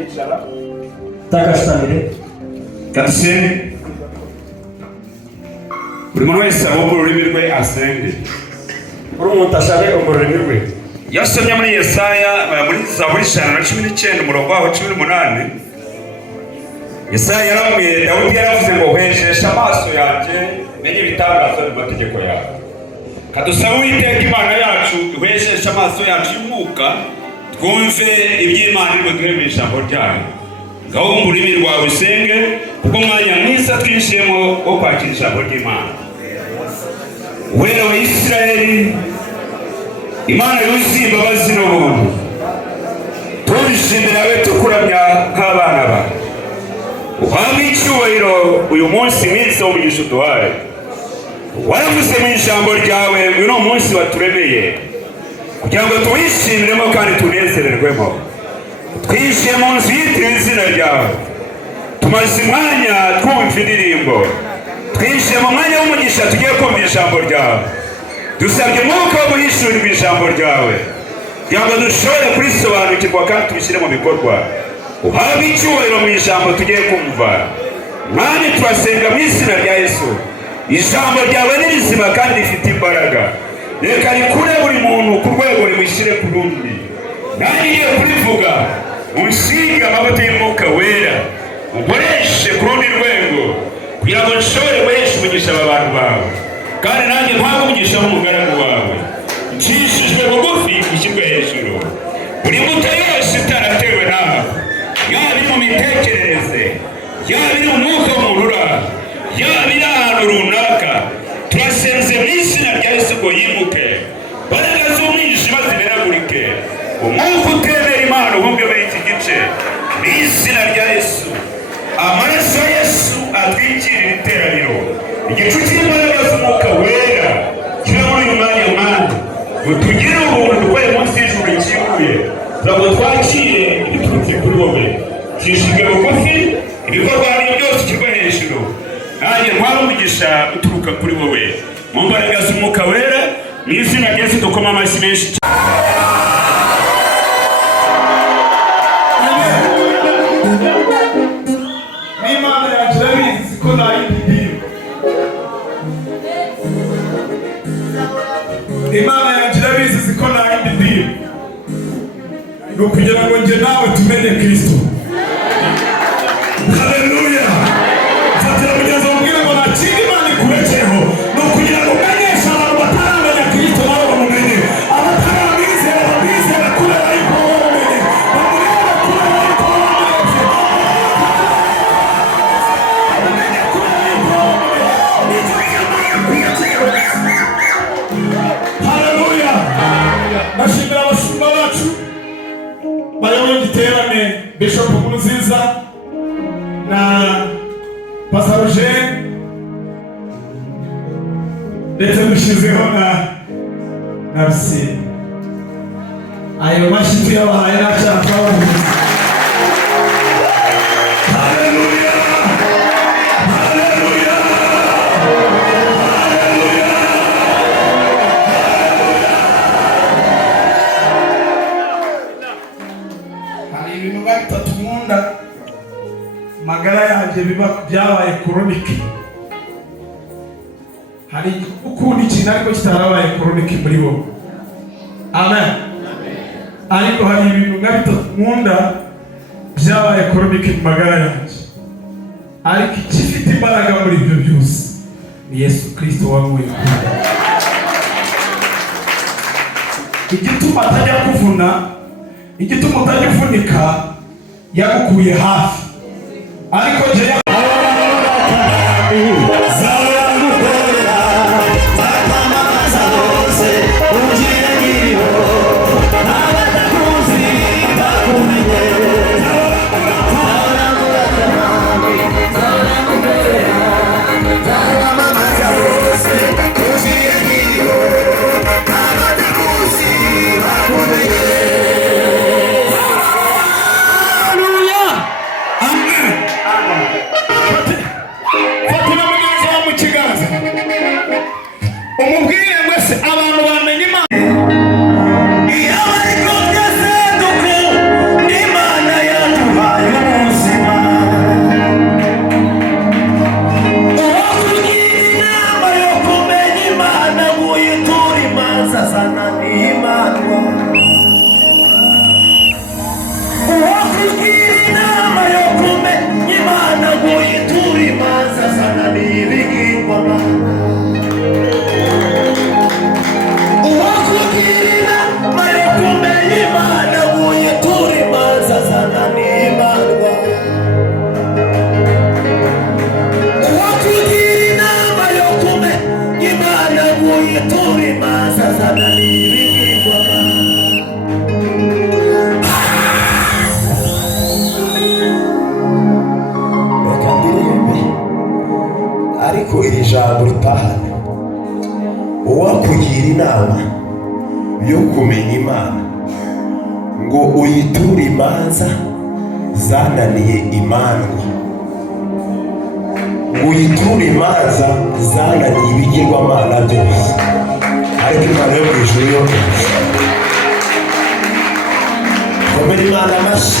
yicara takashitamire kadusenge. Buri muntu wese abo mu rurimi rwe asenge. buri umuntu ashabe umururimi rwe. Yasomye muri Yesaya muri Zaburi 119 umurongo wa 18. Yesaya yaramubwiye, Dawudi yaravuze ngo hwejesha amaso yanjye menye ibitangaza mu mategeko yawe. Kadusaba Uwiteka Imana yacu hwejesha amaso yacu y'umwuka twumve iby'Imana irimo duhe mu ijambo ryayo. Ngaho mu rurimi rwawe usenge kuko umwanya mwiza twishimo wo kwakira ijambo ry'Imana. Wera wa Isirayeli, Imana yuzuye imbabazi n'ubuntu, tuje imbere yawe tukuramya nk'abana bawe. Uhabwe icyubahiro uyu munsi mwiza w'umugisha uduhaye. Waravuze mu ijambo ryawe uno munsi waturemeye kugira ngo tuwishimiremo kandi tunezererwemo. Twinjiye mu nzu yitiriwe izina ryawe, tumaze umwanya twumva indirimbo. Twinjiye mu mwanya w'umugisha tugiye kumva ijambo ryawe. Dusabye umwuka wo guhishurirwa ijambo ryawe kugira ngo dushobore kurisobanukirwa kandi tubishyire mu bikorwa. Uhabwe icyubahiro mu ijambo tugiye kumva. Mwami turasenga mu izina rya Yesu. Ijambo ryawe ni rizima kandi rifite imbaraga. Reka rikure buri muntu ku rwego rimushyire ku rundi. Nanjye ngiye kurivuga, unsige amavuta y'Umwuka wera, ukoreshe ku rundi rwego kugira ngo nshobore guhesha umugisha aba bantu bawe. Kandi nanjye mpabwe umugisha w'umugaragu wawe. Ncishijwe bugufi ushyirwe hejuru. Buri mbuto yose itaratewe nawe, yaba iri mu mitekerereze, yaba iri mu mwuka w'umuntu uraha, yaba iri ahantu runaka, turasenze mu izina rya Yesu ngo yimuke. Imbaraga z'umwijima zimenagurike. Umwuka utemera Imana ubumbe muri iki gice mu izina rya Yesu. Amaraso ya Yesu atwikirira iteraniro. Igicu cy'imbaraga z'Umwuka wera kiba muri uyu mwanya Mana, ngo tugire ubuntu dukoye munsi y'ijuru rikinguye kugira ngo twakire ibiturutse kuri wowe. Twishige bugufi, ibikorwa hari byose ushyirwe hejuru. Nanjye ntwara umugisha uturuka kuri wowe mu mbaraga z'Umwuka wera. Mu izina rya Yesu dukoma amashyi menshi. N'Imana yacu irabizi ko nta yindi ndirimbo. Imana yacu irabizi ko nta yindi ndirimbo. Ni ukugira ngo njye nawe tumenye Kristo. Haleluya. Fatira mugenzi wambwira ngo nta kindi Imana ikurekeho. Ni ukugira ngo umenyeshe abantu bataramenya Kristo nabo bamumenye. Abatarabizera babizera kubera yuko bamumenye. Bamureba kubera yuko bamumenye. Haleluya. Nashimira abashumba bacu bayoboye igiterane, Bishop Nkurunziza na Pastor Roger, ndetse dushizeho na Rusi. Ayo mashyi tuyabahaye n'acyana twabavuze. Haleluya. Haleluya. Hari ibintu bitatu nkunda magara yanjye byabaye koronike. Hari ukunda ikintu ariko kitarabaye koronike muri bo. Amen. Ariko hari ibintu bitatu nkunda byabaye koronike mu magara yanjye, ariko ikifite imbaraga muri ibyo byose ni Yesu Kristo wankuye kure. Igituma atajya kuvuna, igituma utajya uvunika, yagukuye hafi. Ariko je Fatima inama yo kumenya Imana ngo uyiture imanza zananiye imandwa, ngo uyiture imanza zananiye ibigirwamana byose, ariko Imana yo mu ijuru yo komera Imana amashyi.